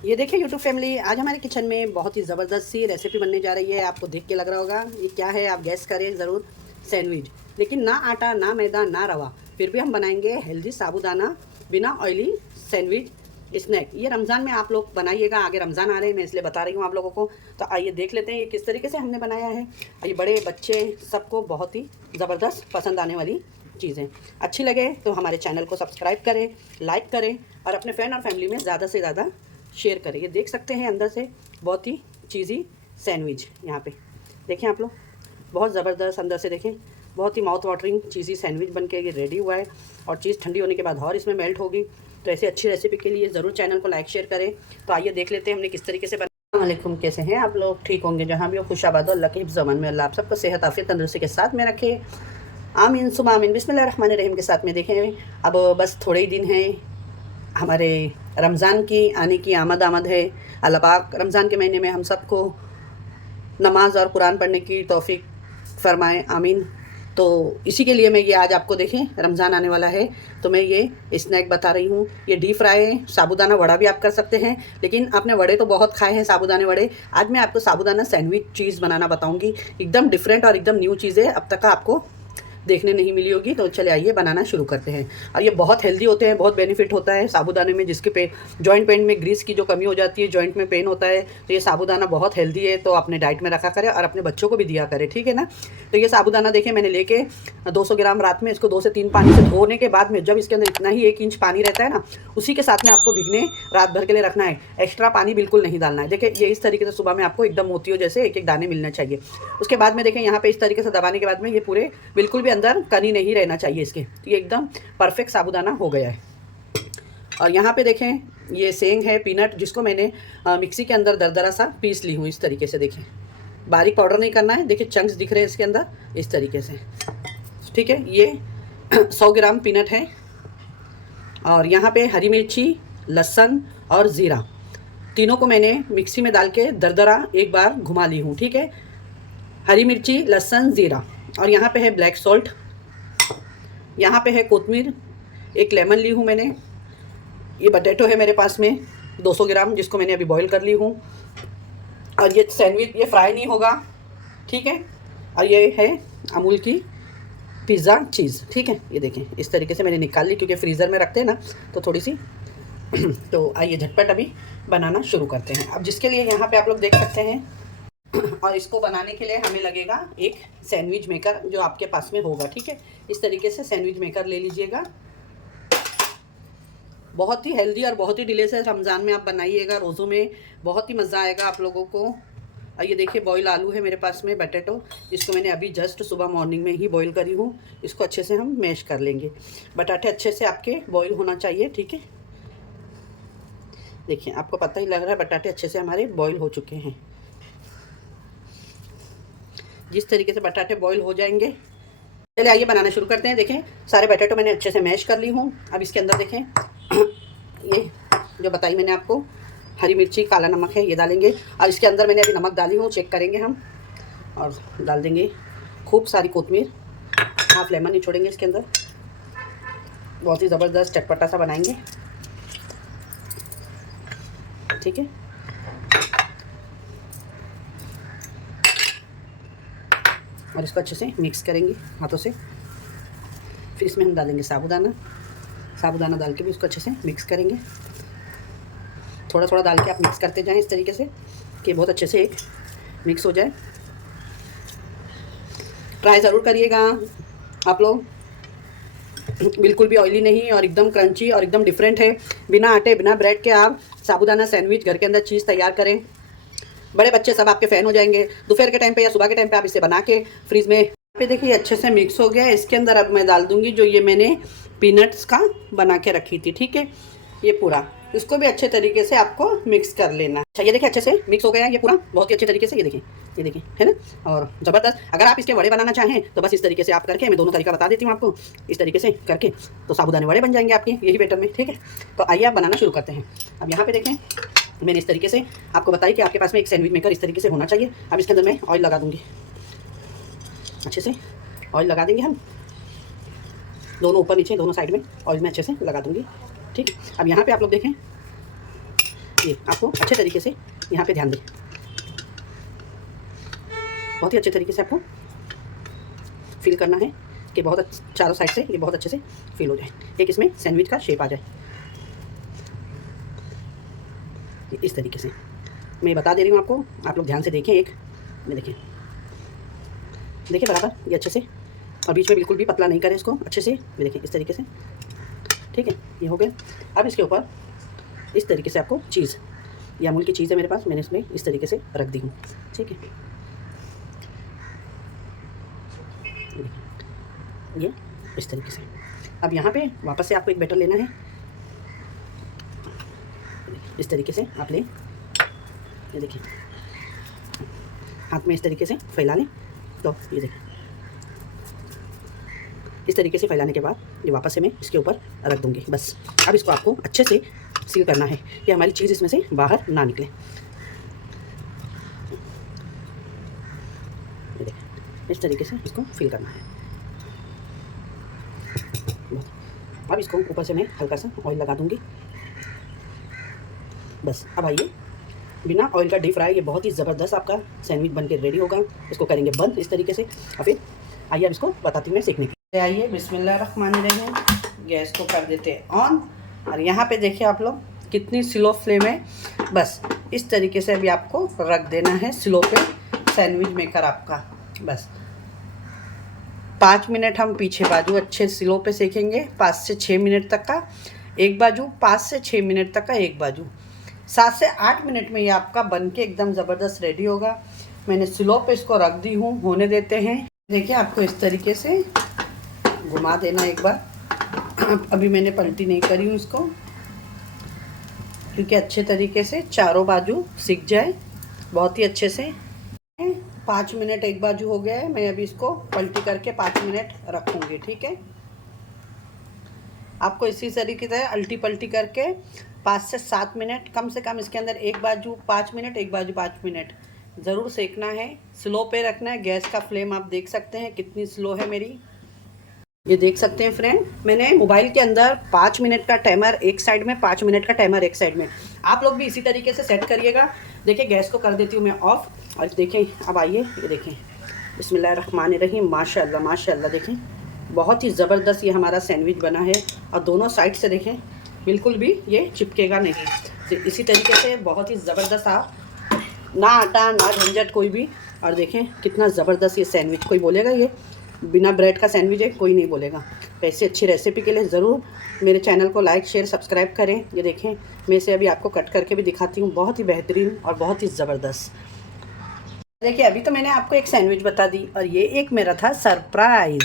ये देखिए YouTube family, आज हमारे किचन में बहुत ही ज़बरदस्त सी रेसिपी बनने जा रही है। आपको देख के लग रहा होगा ये क्या है, आप गैस करें ज़रूर। सैंडविच, लेकिन ना आटा ना मैदा ना रवा, फिर भी हम बनाएंगे हेल्दी साबूदाना बिना ऑयली सैंडविच स्नैक। ये रमज़ान में आप लोग बनाइएगा, आगे रमज़ान आ रहे हैं, मैं इसलिए बता रही हूँ आप लोगों को। तो आइए देख लेते हैं ये किस तरीके से हमने बनाया है। ये बड़े बच्चे सबको बहुत ही ज़बरदस्त पसंद आने वाली चीज़ें। अच्छी लगे तो हमारे चैनल को सब्सक्राइब करें, लाइक करें और अपने फ्रेंड और फैमिली में ज़्यादा से ज़्यादा शेयर करें। ये देख सकते हैं अंदर से बहुत ही चीज़ी सैंडविच। यहाँ पे देखें आप लोग, बहुत ज़बरदस्त अंदर से देखें, बहुत ही माउथ वाटरिंग चीज़ी सैंडविच बन के ये रेडी हुआ है। और चीज़ ठंडी होने के बाद और इसमें मेल्ट होगी। तो ऐसी अच्छी रेसिपी के लिए ज़रूर चैनल को लाइक शेयर करें। तो आइए देख लेते हैं हमने किस तरीके से वालेकुम, कैसे हैं आप लोग? ठीक होंगे जहाँ भी हो, खुशाबाद हो, अल्लाह के हिफ्ज़ अमान में अल्लाह आप सबको सेहत आफियत तंदुरुस्ती के साथ में रखे। आमीन सुबह आमीन। बिस्मिल्लाहिर्रहमानिर्रहीम के साथ में देखें, अब बस थोड़े ही दिन हैं हमारे रमज़ान की आने की आमद है। अल्लाह पाक रमज़ान के महीने में हम सबको नमाज और कुरान पढ़ने की तौफीक फ़रमाए, आमीन। तो इसी के लिए मैं ये आज आपको देखें, रमज़ान आने वाला है तो मैं ये स्नैक बता रही हूँ। ये डीप फ्राई है, साबूदाना वड़ा भी आप कर सकते हैं, लेकिन आपने वड़े तो बहुत खाए हैं साबूदाने वड़े। आज मैं आपको साबूदाना सैंडविच चीज़ बनाना बताऊँगी। एकदम डिफरेंट और एकदम न्यू चीज़ है, अब तक का आपको देखने नहीं मिली होगी। तो चले आइए बनाना शुरू करते हैं। और ये बहुत हेल्दी होते हैं, बहुत बेनिफिट होता है साबूदाने में। जिसके जॉइंट पेन में ग्रीस की जो कमी हो जाती है, जॉइंट में पेन होता है, तो ये साबूदाना बहुत हेल्दी है। तो अपने डाइट में रखा करें और अपने बच्चों को भी दिया करें, ठीक है ना। तो ये साबूदाना देखें मैंने लेके 200 ग्राम रात में इसको 2 से 3 पानी से धोने के बाद में, जब इसके अंदर इतना ही 1 इंच पानी रहता है ना, उसी के साथ में आपको भिगने रात भर के लिए रखना है। एक्स्ट्रा पानी बिल्कुल नहीं डालना है। देखिए ये इस तरीके से सुबह में आपको एकदम मोतियों जैसे एक एक दाने मिलना चाहिए। उसके बाद में देखें यहाँ पे इस तरीके से दबाने के बाद में ये पूरे बिल्कुल भी अंदर कनी नहीं रहना चाहिए इसके। तो ये एकदम परफेक्ट साबूदाना हो गया है। और यहाँ पे देखें ये सेंग है, पीनट, जिसको मैंने मिक्सी के अंदर दरदरा सा पीस ली हूँ इस तरीके से। देखें बारीक पाउडर नहीं करना है, देखिए चंक्स दिख रहे हैं इसके अंदर इस तरीके से, ठीक है। ये 100 ग्राम पीनट है। और यहाँ पे हरी मिर्ची, लहसुन और ज़ीरा, तीनों को मैंने मिक्सी में डाल के दरदरा एक बार घुमा ली हूँ, ठीक है। हरी मिर्ची, लहसुन, ज़ीरा। और यहाँ पे है ब्लैक सॉल्ट, यहाँ पे है कोतमीर, एक लेमन ली हूँ मैंने। ये बटेटो है मेरे पास में 200 ग्राम, जिसको मैंने अभी बॉईल कर ली हूँ। और ये सैंडविच ये फ्राई नहीं होगा, ठीक है। और ये है अमूल की पिज़्ज़ा चीज़, ठीक है। ये देखें इस तरीके से मैंने निकाल ली, क्योंकि फ्रीज़र में रखते हैं ना तो थोड़ी सी तो आइए झटपट अभी बनाना शुरू करते हैं। अब जिसके लिए यहाँ पे आप लोग देख सकते हैं, और इसको बनाने के लिए हमें लगेगा एक सैंडविच मेकर, जो आपके पास में होगा, ठीक है। इस तरीके से सैंडविच मेकर ले लीजिएगा। बहुत ही हेल्दी और बहुत ही डिलीशियस रमज़ान में आप बनाइएगा, रोज़ों में बहुत ही मज़ा आएगा आप लोगों को। और ये देखिए बॉयल आलू है मेरे पास में, बटेटो, जिसको मैंने अभी जस्ट सुबह मॉर्निंग में ही बॉईल करी हूँ। इसको अच्छे से हम मैश कर लेंगे। बटाटे अच्छे से आपके बॉयल होना चाहिए, ठीक है। देखिए आपको पता ही लग रहा है बटाटे अच्छे से हमारे बॉयल हो चुके हैं। जिस तरीके से बटाटे बॉईल हो जाएंगे, चलिए आइए बनाना शुरू करते हैं। देखें सारे बटाटो मैंने अच्छे से मैश कर ली हूँ। अब इसके अंदर देखें ये जो बताई मैंने आपको, हरी मिर्ची, काला नमक है, ये डालेंगे। और इसके अंदर मैंने अभी नमक डाली हूँ, चेक करेंगे हम। और डाल देंगे खूब सारी कोतमीर, हाफ लेमन ही छोड़ेंगे इसके अंदर। बहुत ही ज़बरदस्त चटपटा सा बनाएंगे, ठीक है। और इसको अच्छे से मिक्स करेंगे हाथों से। फिर इसमें हम डालेंगे साबूदाना, साबूदाना डाल के भी उसको अच्छे से मिक्स करेंगे। थोड़ा थोड़ा डाल के आप मिक्स करते जाएं इस तरीके से कि बहुत अच्छे से एक मिक्स हो जाए। ट्राई ज़रूर करिएगा आप लोग, बिल्कुल भी ऑयली नहीं और एकदम क्रंची और एकदम डिफरेंट है। बिना आटे बिना ब्रेड के आप साबूदाना सैंडविच घर के अंदर चीज़ तैयार करें, बड़े बच्चे सब आपके फ़ैन हो जाएंगे। दोपहर के टाइम पे या सुबह के टाइम पे आप इसे बना के फ्रीज़ में पे देखिए अच्छे से मिक्स हो गया। इसके अंदर अब मैं डाल दूंगी जो ये मैंने पीनट्स का बना के रखी थी, ठीक है। ये पूरा इसको भी अच्छे तरीके से आपको मिक्स कर लेना। अच्छा ये देखिए अच्छे से मिक्स हो गया है ये पूरा, बहुत ही अच्छे तरीके से। ये देखिए है ना, और ज़बरदस्त। अगर आप इसके वड़े बनाना चाहें तो बस इस तरीके से आप करके, मैं दोनों तरीका बता देती हूँ आपको, इस तरीके से करके तो साबूदाने वड़े बन जाएंगे आपके यही बैटर में, ठीक है। तो आइए आप बनाना शुरू करते हैं। अब यहाँ पे देखें मैंने इस तरीके से आपको बताई कि आपके पास में एक सैंडविच मेकर इस तरीके से होना चाहिए। अब इसके अंदर मैं ऑयल लगा दूँगी, अच्छे से ऑयल लगा देंगे हम, दोनों ऊपर नीचे दोनों साइड में ऑयल में अच्छे से लगा दूँगी, ठीक है। अब यहाँ पे आप लोग देखें ये आपको अच्छे तरीके से यहाँ पे ध्यान दें, बहुत ही अच्छे तरीके से आपको फिल करना है कि बहुत चारों साइड से ये बहुत अच्छे से फिल हो जाए, एक इसमें सैंडविच का शेप आ जाए। इस तरीके से मैं बता दे रही हूँ आपको, आप लोग ध्यान से देखें। एक में देखें, देखिए बराबर ये अच्छे से, और बीच में बिल्कुल भी पतला नहीं करें इसको, अच्छे से ये देखें इस तरीके से। ठीक है, ये हो गया। अब इसके ऊपर इस तरीके से आपको चीज़, ये अमूल की चीज़ है मेरे पास, मैंने इसमें इस तरीके से रख दी हूँ। ठीक है, ये इस तरीके से। अब यहाँ पे वापस से आपको एक बैटर लेना है, इस तरीके से आप लें, ये देखिए हाथ में इस तरीके से फैला लें। तो ये देखिए इस तरीके से फैलाने के बाद ये वापस से मैं इसके ऊपर रख दूँगी। बस अब इसको आपको अच्छे से सील करना है कि हमारी चीज़ इसमें से बाहर ना निकले। ये देखिए इस तरीके से इसको फिल करना है। अब इसको ऊपर से मैं हल्का सा ऑयल लगा दूँगी। बस अब आइए, बिना ऑयल का डीप फ्राई ये बहुत ही ज़बरदस्त आपका सैंडविच बन के रेडी होगा। इसको करेंगे बंद इस तरीके से, और फिर आइए अब इसको बताती हूँ मैं सीखने की। आइए बिस्मिल्लाहिर्रहमानिर्रहीम, गैस को कर देते हैं ऑन, और यहाँ पे देखिए आप लोग कितनी स्लो फ्लेम है। बस इस तरीके से अभी आपको रख देना है स्लो पे सैंडविच मेकर आपका। बस 5 मिनट हम पीछे बाजू अच्छे स्लो पे सेकेंगे, 5 से 6 मिनट तक का एक बाजू, 5 से 6 मिनट तक का एक बाजू, 7 से 8 मिनट में ये आपका बन के एकदम ज़बरदस्त रेडी होगा। मैंने स्लो पे इसको रख दी हूँ, होने देते हैं। देखिए आपको इस तरीके से घुमा देना एक बार। अभी मैंने पलटी नहीं करी हूँ इसको, क्योंकि अच्छे तरीके से चारों बाजू सीख जाए बहुत ही अच्छे से। 5 मिनट एक बाजू हो गया है, मैं अभी इसको पलटी करके 5 मिनट रखूँगी। ठीक है, आपको इसी तरीके से अल्टी पल्टी करके 5 से 7 मिनट कम से कम इसके अंदर एक बाजू 5 मिनट, एक बाजू 5 मिनट ज़रूर सेकना है। स्लो पे रखना है। गैस का फ्लेम आप देख सकते हैं कितनी स्लो है मेरी, ये देख सकते हैं फ्रेंड। मैंने मोबाइल के अंदर 5 मिनट का टाइमर एक साइड में, 5 मिनट का टाइमर एक साइड में। आप लोग भी इसी तरीके से सेट करिएगा। देखिए गैस को कर देती हूँ मैं ऑफ, और देखें अब आइए, ये देखें बिस्मिल्लाहिर्रहमानिर्रहीम, माशाल्लाह माशाल्लाह। देखें बहुत ही ज़बरदस्त ये हमारा सैंडविच बना है, और दोनों साइड से देखें बिल्कुल भी ये चिपकेगा नहीं। तो इसी तरीके से बहुत ही ज़बरदस्त, आप ना आटा ना झंझट कोई भी। और देखें कितना ज़बरदस्त ये सैंडविच, कोई बोलेगा ये बिना ब्रेड का सैंडविच है, कोई नहीं बोलेगा। ऐसी अच्छी रेसिपी के लिए ज़रूर मेरे चैनल को लाइक शेयर सब्सक्राइब करें। ये देखें मैं इसे अभी आपको कट करके भी दिखाती हूँ, बहुत ही बेहतरीन और बहुत ही ज़बरदस्त। देखिए अभी तो मैंने आपको एक सैंडविच बता दी, और ये एक मेरा था सरप्राइज़।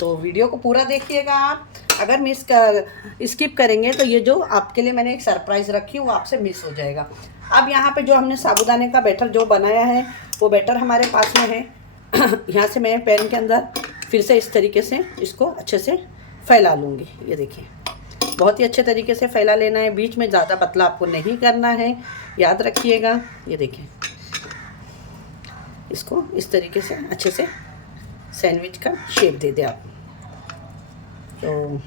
तो वीडियो को पूरा देखिएगा आप, अगर मिस स्किप करेंगे तो ये जो आपके लिए मैंने एक सरप्राइज़ रखी है वो आपसे मिस हो जाएगा। अब यहाँ पे जो हमने साबूदाने का बैटर जो बनाया है वो बैटर हमारे पास में है। यहाँ से मैं पैन के अंदर फिर से इस तरीके से इसको अच्छे से फैला लूँगी। ये देखिए बहुत ही अच्छे तरीके से फैला लेना है, बीच में ज़्यादा पतला आपको नहीं करना है, याद रखिएगा। ये देखिए इसको इस तरीके से अच्छे से सैंडविच का शेप दे दे आप। तो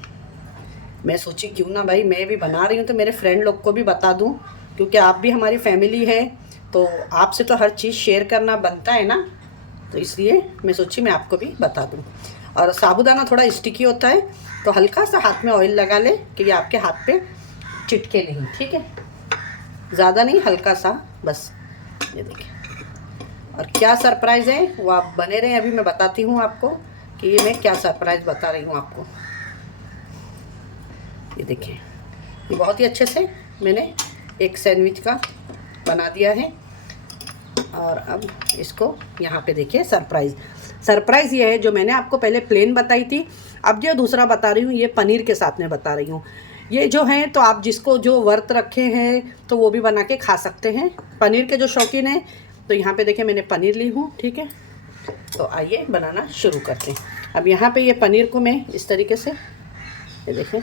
मैं सोची क्यों ना भाई मैं भी बना रही हूँ तो मेरे फ्रेंड लोग को भी बता दूँ, क्योंकि आप भी हमारी फैमिली है, तो आपसे तो हर चीज़ शेयर करना बनता है ना, तो इसलिए मैं सोची मैं आपको भी बता दूँ। और साबूदाना थोड़ा स्टिकी होता है, तो हल्का सा हाथ में ऑयल लगा ले कि ये आपके हाथ पे चिटके नहीं। ठीक है, ज़्यादा नहीं, हल्का सा बस। ये देखिए, और क्या सरप्राइज़ है वो आप बने रहें, अभी मैं बताती हूँ आपको कि ये मैं क्या सरप्राइज़ बता रही हूँ आपको। ये देखिए ये बहुत ही अच्छे से मैंने एक सैंडविच का बना दिया है, और अब इसको यहाँ पे देखिए सरप्राइज़ ये है जो मैंने आपको पहले प्लेन बताई थी, अब जो दूसरा बता रही हूँ ये पनीर के साथ में बता रही हूँ। ये जो है तो आप जिसको जो व्रत रखे हैं तो वो भी बना के खा सकते हैं, पनीर के जो शौकीन हैं। तो यहाँ पे देखिए मैंने पनीर ली हूँ। ठीक है, तो आइए बनाना शुरू करते हैं। अब यहाँ पे ये पनीर को मैं इस तरीके से, ये देखें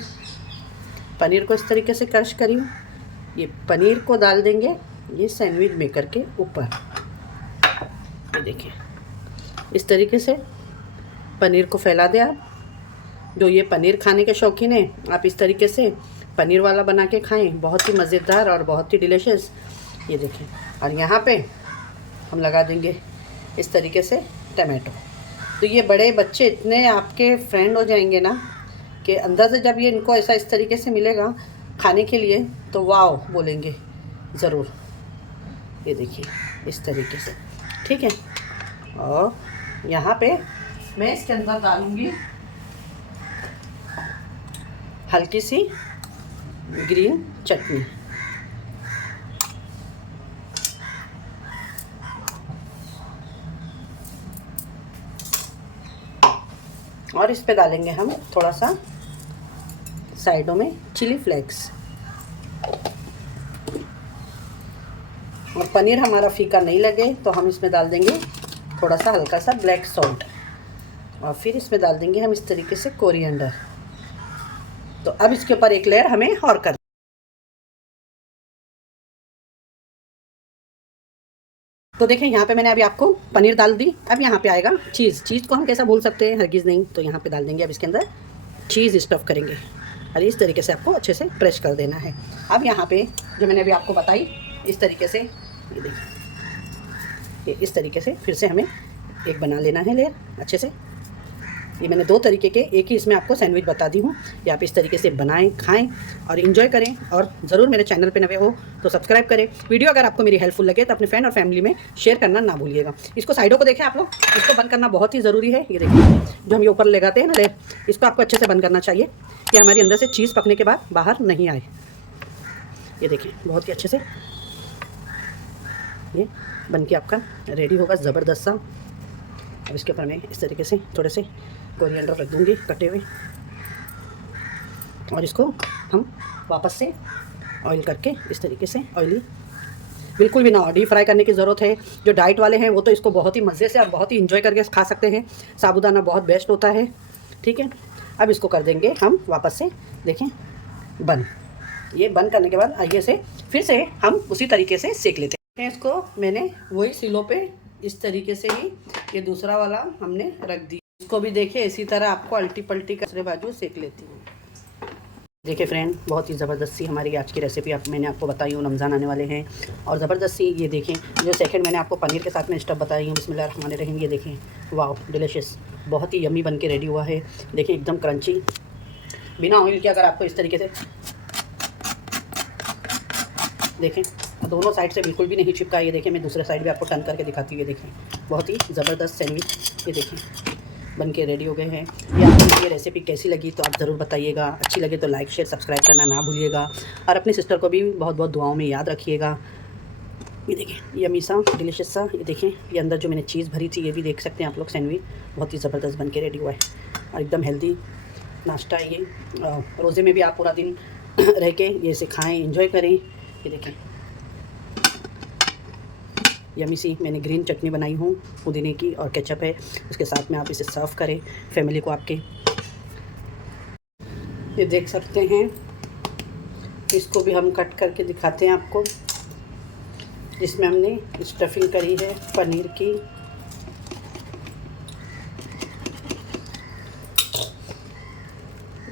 पनीर को इस तरीके से क्रश करी हूँ। ये पनीर को डाल देंगे ये सैंडविच मेकर के ऊपर। ये देखिए इस तरीके से पनीर को फैला दें आप। जो ये पनीर खाने के शौकीन हैं आप इस तरीके से पनीर वाला बना के खाएं, बहुत ही मज़ेदार और बहुत ही डिलीशियस। ये देखें, और यहाँ पे हम लगा देंगे इस तरीके से टमाटो। तो ये बड़े बच्चे इतने आपके फ्रेंड हो जाएंगे ना कि अंदर से जब ये इनको ऐसा इस तरीके से मिलेगा खाने के लिए तो वाओ बोलेंगे ज़रूर। ये देखिए इस तरीके से, ठीक है। और यहाँ पे मैं इसके अंदर डालूँगी हल्की सी ग्रीन चटनी। और इस पे डालेंगे हम थोड़ा सा साइडों में चिली फ्लेक्स। और पनीर हमारा फीका नहीं लगे तो हम इसमें डाल देंगे थोड़ा सा हल्का सा ब्लैक सॉल्ट। और फिर इसमें डाल देंगे हम इस तरीके से कोरिएंडर। तो अब इसके ऊपर एक लेयर हमें और कर, तो देखें यहाँ पे मैंने अभी आपको पनीर डाल दी। अब यहाँ पे आएगा चीज़ को हम कैसा भूल सकते हैं, हरगिज़ नहीं। तो यहाँ पे डाल देंगे अब इसके अंदर चीज़ स्टफ़ करेंगे और इस तरीके से आपको अच्छे से प्रेस कर देना है। अब यहाँ पे जो मैंने अभी आपको बताई इस तरीके से, ये देखिए, ये इस तरीके से फिर से हमें एक बना लेना है लेयर अच्छे से। ये मैंने 2 तरीके के एक ही इसमें आपको सैंडविच बता दी हूँ। ये आप इस तरीके से बनाएं, खाएं और इन्जॉय करें। और ज़रूर मेरे चैनल पे नए हो तो सब्सक्राइब करें। वीडियो अगर आपको मेरी हेल्पफुल लगे तो अपने फ्रेंड और फैमिली में शेयर करना ना भूलिएगा। इसको साइडों को देखें आप लोग, इसको बंद करना बहुत ही ज़रूरी है। ये देखिए जो हम ये ऊपर लगाते हैं ना लेयर, इसको आपको अच्छे से बंद करना चाहिए कि हमारी अंदर से चीज़ पकने के बाद बाहर नहीं आए। ये देखें बहुत ही अच्छे से ये बन के आपका रेडी होगा ज़बरदस्त सा। अब इसके ऊपर मैं इस तरीके से थोड़े से कोरिएंडर रख दूँगी कटे हुए। और इसको हम वापस से ऑयल करके इस तरीके से ऑयली बिल्कुल भी ना डीप फ्राई करने की ज़रूरत है। जो डाइट वाले हैं वो तो इसको बहुत ही मज़े से और बहुत ही इंजॉय करके खा सकते हैं। साबूदाना बहुत बेस्ट होता है, ठीक है। अब इसको कर देंगे हम वापस से, देखें बन। ये बंद करने के बाद आइए से फिर से हम उसी तरीके से सेक लेते हैं। इसको मैंने वही सिलों पे इस तरीके से ही ये दूसरा वाला हमने रख दी। इसको भी देखिए इसी तरह आपको अल्टी पल्टी दूसरे बाजू सेक लेती हूँ। देखिए फ्रेंड, बहुत ही ज़बरदस्त सी हमारी आज की रेसिपी मैंने आपको बताई हूँ। रमज़ान आने वाले हैं और ज़बरदस्त सी ये देखें जो सेकंड मैंने आपको पनीर के साथ में स्टफ़ बताई हूँ। बिस्मिल्लाहिर्रहमानिर्रहीम। ये देखें वाओ डिलीशियस, बहुत ही यम्मी बन के रेडी हुआ है। देखिए एकदम क्रंची, बिना ऑयल के। अगर आपको इस तरीके से देखें दोनों साइड से बिल्कुल भी नहीं चिपका। ये देखें मैं दूसरे साइड भी आपको टर्न करके दिखाती हूँ। ये देखें बहुत ही ज़बरदस्त सैंडविच ये देखें बन के रेडी हो गए हैं। ये आपको ये रेसिपी कैसी लगी तो आप ज़रूर बताइएगा। अच्छी लगे तो लाइक शेयर सब्सक्राइब करना ना भूलिएगा और अपनी सिस्टर को भी बहुत बहुत दुआओं में याद रखिएगा। ये देखें यम्मी सा डिलीशियस सा, ये देखें ये अंदर जो मैंने चीज़ भरी थी ये भी देख सकते हैं आप लोग। सैंडविच बहुत ही ज़बरदस्त बन के रेडी हुआ है और एकदम हेल्दी नाश्ता है ये। रोज़े में भी आप पूरा दिन रह के ये इसे खाएँ, इंजॉय करें। ये देखें यमी सी मैंने ग्रीन चटनी बनाई हूँ पुदीने की और केचप है, उसके साथ में आप इसे सर्व करें फैमिली को आपके। ये देख सकते हैं, इसको भी हम कट करके दिखाते हैं आपको, जिसमें हमने स्टफिंग करी है पनीर की।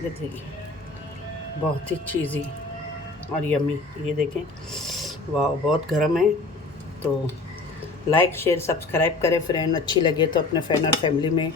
ये देखिए बहुत ही चीज़ी और यमी, ये देखें वाह बहुत गर्म है। तो लाइक शेयर सब्सक्राइब करें फ्रेंड, अच्छी लगे तो अपने फ्रेंड और फैमिली में